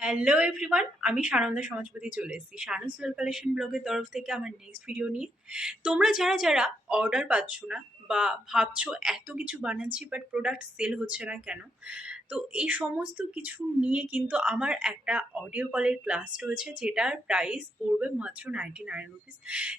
Hello everyone, আমি সানন্দা সমাজপতি চলে এসেছি সানুস ওয়েল কালেকশন ব্লগের তরফ থেকে আমার নেক্সট ভিডিও নিয়ে। তোমরা যারা যারা অর্ডার পাচ্ছ না বা ভাবছো এত কিছু বানাচ্ছি বাট প্রোডাক্ট সেল হচ্ছে না কেন, তো এই সমস্ত কিছু নিয়ে কিন্তু আমার একটা অডিও কলের ক্লাস রয়েছে যেটার প্রাইস পড়বে মাত্র 99 রুপিস।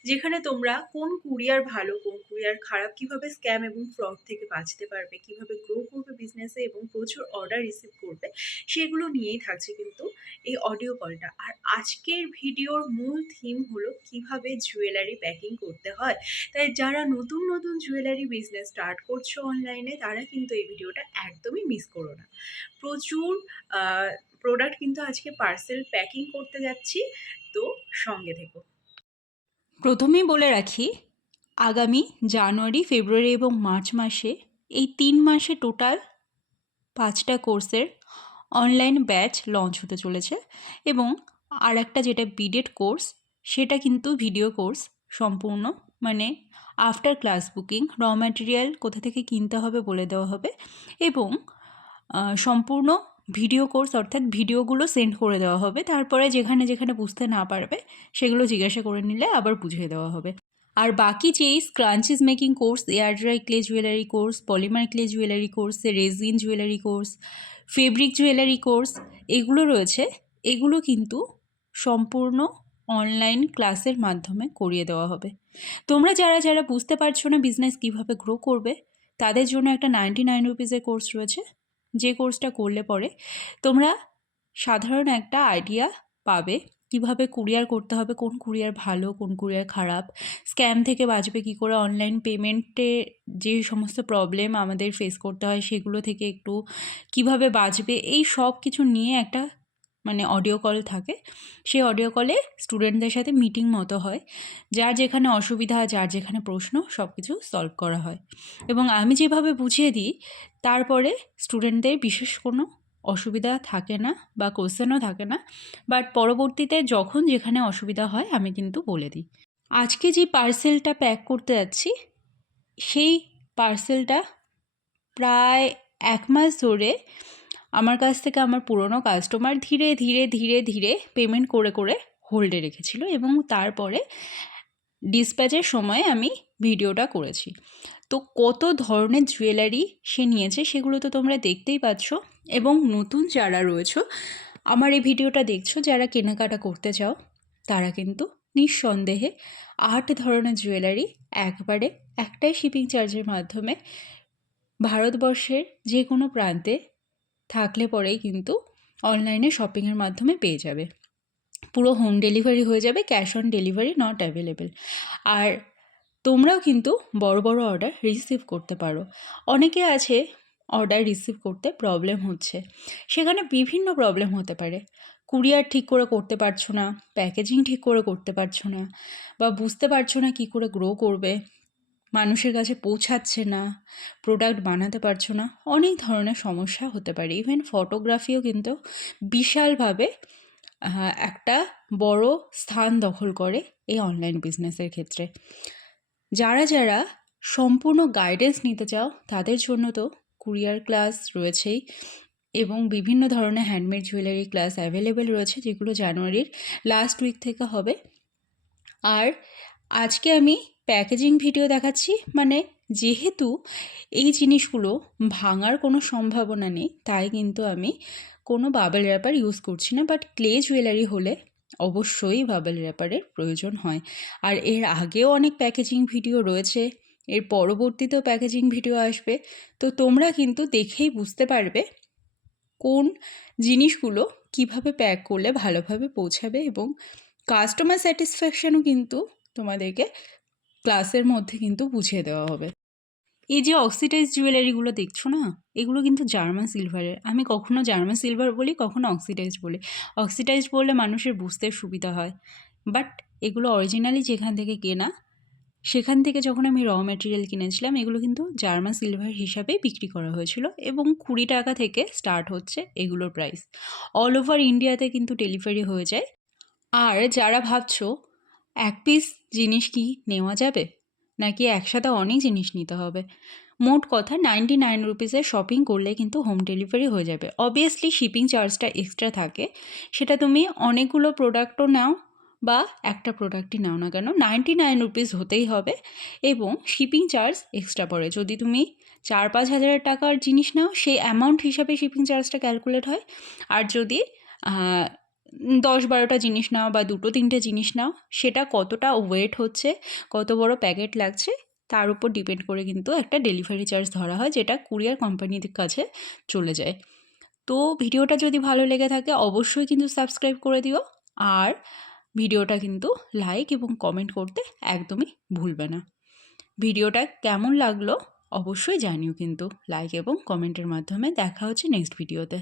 যেখানে তোমরা কোন কুরিয়ার ভালো কোন কুরিয়ার খারাপ, কিভাবে স্ক্যাম এবং ফ্রড থেকে বাঁচতে পারবে, কিভাবে গ্রো করবে বিজনেসে এবং প্রচুর অর্ডার রিসিভ করবে, সেগুলো নিয়েই থাকছে কিন্তু এই অডিও কলটা। আর আজকের ভিডিওর মূল থিম হলো কিভাবে জুয়েলারি প্যাকিং করতে হয়। তাই যারা নতুন নতুন জুয়েলারি বিজনেস স্টার্ট করছো অনলাইনে, তারা কিন্তু এই ভিডিওটা একদমই মিস করো না। প্রচুর প্রোডাক্ট কিন্তু আজকে পার্সেল প্যাকিং করতে যাচ্ছি, তো সঙ্গে থেকো। প্রথমেই বলে রাখি, আগামী জানুয়ারি, ফেব্রুয়ারি এবং মার্চ মাসে এই 3 মাসে টোটাল 5টা কোর্সের অনলাইন ব্যাচ লঞ্চ হতে চলেছে। এবং আর একটা যেটা বিডেড কোর্স, সেটা কিন্তু ভিডিও কোর্স সম্পূর্ণ, মানে আফটার ক্লাস বুকিং র ম্যাটেরিয়াল কোথা থেকে কিনতে হবে বলে দেওয়া হবে এবং সম্পূর্ণ ভিডিও কোর্স, অর্থাৎ ভিডিওগুলো সেন্ড করে দেওয়া হবে। তারপরে যেখানে যেখানে বুঝতে না পারবে সেগুলো জিজ্ঞাসা করে নিলে আবার বুঝিয়ে দেওয়া হবে। আর বাকি যেই scrunchies making course, air dry clay jewellery course, polymer clay jewellery course, resin jewellery course, fabric jewellery course, এগুলো রয়েছে, এগুলো কিন্তু সম্পূর্ণ অনলাইন ক্লাসের মাধ্যমে করিয়ে দেওয়া হবে। তোমরা যারা যারা বুঝতে পারছো না বিজনেস কীভাবে গ্রো করবে, তাদের জন্য একটা 99 রুপিসের কোর্স রয়েছে, যে কোর্সটা করলে পরে তোমরা সাধারণ একটা আইডিয়া পাবে কিভাবে কুরিয়ার করতে হবে, কোন কুরিয়ার ভালো কোন কুরিয়ার খারাপ, স্ক্যাম থেকে বাঁচবে কী করে, অনলাইন পেমেন্টে যে সমস্ত প্রবলেম আমাদের ফেস করতে হয় সেগুলো থেকে একটু কিভাবে বাঁচবে, এই সব কিছু নিয়ে একটা মানে অডিও কল থাকে। সেই অডিও কলে স্টুডেন্টদের সাথে মিটিং মতো হয়, যার যেখানে অসুবিধা যার যেখানে প্রশ্ন সব কিছু সলভ করা হয়। এবং আমি যেভাবে বুঝিয়ে দিই, তারপরে স্টুডেন্টদের বিশেষ কোনো অসুবিধা থাকে না বা কোশ্চেনও থাকে না, বাট পরবর্তীতে যখন যেখানে অসুবিধা হয় আমি কিন্তু বলে দিই। আজকে যে পার্সেলটা প্যাক করতে যাচ্ছি, সেই পার্সেলটা প্রায় 1 মাস ধরে আমার কাছ থেকে আমার পুরনো কাস্টমার ধীরে ধীরে ধীরে ধীরে পেমেন্ট করে করে হোল্ডে রেখেছিল এবং তারপরে ডিসপ্যাচের সময় আমি ভিডিওটা করেছি। তো কত ধরনের জুয়েলারি সে নিয়েছে সেগুলো তো তোমরা দেখতেই পাচ্ছ। এবং নতুন যারা রয়েছো, আমার এই ভিডিওটা দেখছো, যারা কেনাকাটা করতে চাও, তারা কিন্তু নিঃসন্দেহে 8 ধরনের জুয়েলারি একবারে একটাই শিপিং চার্জের মাধ্যমে ভারতবর্ষের যে কোনো প্রান্তে থাকলে পরেই কিন্তু অনলাইনে শপিংয়ের মাধ্যমে পেয়ে যাবে। পুরো হোম ডেলিভারি হয়ে যাবে, cash on delivery not available. আর তোমরাও কিন্তু বড় বড় অর্ডার রিসিভ করতে পারো। অনেকে আছে অর্ডার রিসিভ করতে প্রবলেম হচ্ছে, সেখানে বিভিন্ন প্রবলেম হতে পারে। কুরিয়ার ঠিক করে করতে পারছো না, প্যাকেজিং ঠিক করে করতে পারছো না, বা বুঝতে পারছো না কী করে গ্রো করবে, মানুষের কাছে পৌঁছাচ্ছে না, প্রোডাক্ট বানাতে পারছো না, অনেক ধরনের সমস্যা হতে পারে। ইভেন ফটোগ্রাফিও কিন্তু বিশালভাবে একটা বড় স্থান দখল করে এই অনলাইন বিজনেসের ক্ষেত্রে। যারা যারা সম্পূর্ণ গাইডেন্স নিতে চাও, তাদের জন্য তো কুরিয়ার ক্লাস রয়েছেই এবং বিভিন্ন ধরনের হ্যান্ডমেড জুয়েলারি ক্লাস অ্যাভেলেবেল রয়েছে, যেগুলো জানুয়ারির লাস্ট উইক থেকে হবে। আর আজকে আমি প্যাকেজিং ভিডিও দেখাচ্ছি, মানে যেহেতু এই জিনিসগুলো ভাঙার কোনো সম্ভাবনা নেই, তাই কিন্তু আমি কোনো বাবেল র্যাপার ইউজ করছি না। বাট ক্লে জুয়েলারি হলে অবশ্যই বাবেল র্যাপারের প্রয়োজন হয়। আর এর আগেও অনেক প্যাকেজিং ভিডিও রয়েছে, এর পরবর্তীতেও প্যাকেজিং ভিডিও আসবে। তো তোমরা কিন্তু দেখেই বুঝতে পারবে কোন জিনিসগুলো কিভাবে প্যাক করলে ভালোভাবে পৌঁছাবে, এবং কাস্টমার স্যাটিসফ্যাকশানও কিন্তু তোমাদেরকে ক্লাসের মধ্যে কিন্তু বুঝিয়ে দেওয়া হবে। এই যে অক্সিডাইজ জুয়েলারিগুলো দেখছো না, এগুলো কিন্তু জার্মান সিলভারের। আমি কখনো জার্মান সিলভার বলি, কখনো অক্সিডাইজ বলি। অক্সিডাইজ বললে মানুষের বুঝতে সুবিধা হয়, বাট এগুলো অরিজিনালি যেখান থেকে কেনা, সেখান থেকে যখন আমি র ম্যাটেরিয়াল কিনেছিলাম, এগুলো কিন্তু জার্মান সিলভার হিসাবেই বিক্রি করা হয়েছিল এবং 20 টাকা থেকে স্টার্ট হচ্ছে এগুলোর প্রাইস। অল ওভার ইন্ডিয়াতে কিন্তু ডেলিভারি হয়ে যায়। আর যারা ভাবছো এক পিস জিনিস কি নেওয়া যাবে, নাকি একসাথে অনেক জিনিস নিতে হবে, মোট কথা 99 রুপিসের শপিং করলে কিন্তু হোম ডেলিভারি হয়ে যাবে। অবভিয়াসলি শিপিং চার্জটা এক্সট্রা থাকে, সেটা তুমি অনেকগুলো প্রোডাক্টও নাও বা একটা প্রোডাক্টই নাও না কেন 99 রুপিস হতেই হবে, এবং শিপিং চার্জ এক্সট্রা পড়ে। যদি তুমি 4-5 হাজারের টাকার জিনিস নাও সেই অ্যামাউন্ট হিসাবে শিপিং চার্জটা ক্যালকুলেট হয়। আর যদি 10-12টা জিনিস নাও বা 2-3টে জিনিস নাও, সেটা কতটা ওয়েট হচ্ছে, কত বড় প্যাকেট লাগছে তার উপর ডিপেন্ড করে কিন্তু একটা ডেলিভারি চার্জ ধরা হয়, যেটা কুরিয়ার কোম্পানির কাছে চলে যায়। তো ভিডিওটা যদি ভালো লেগে থাকে অবশ্যই কিন্তু সাবস্ক্রাইব করে দিও, আর ভিডিওটা কিন্তু লাইক এবং কমেন্ট করতে একদমই ভুলবে না। ভিডিওটা কেমন লাগলো অবশ্যই জানিও কিন্তু লাইক এবং কমেন্টের মাধ্যমে। দেখা হচ্ছে নেক্সট ভিডিওতে।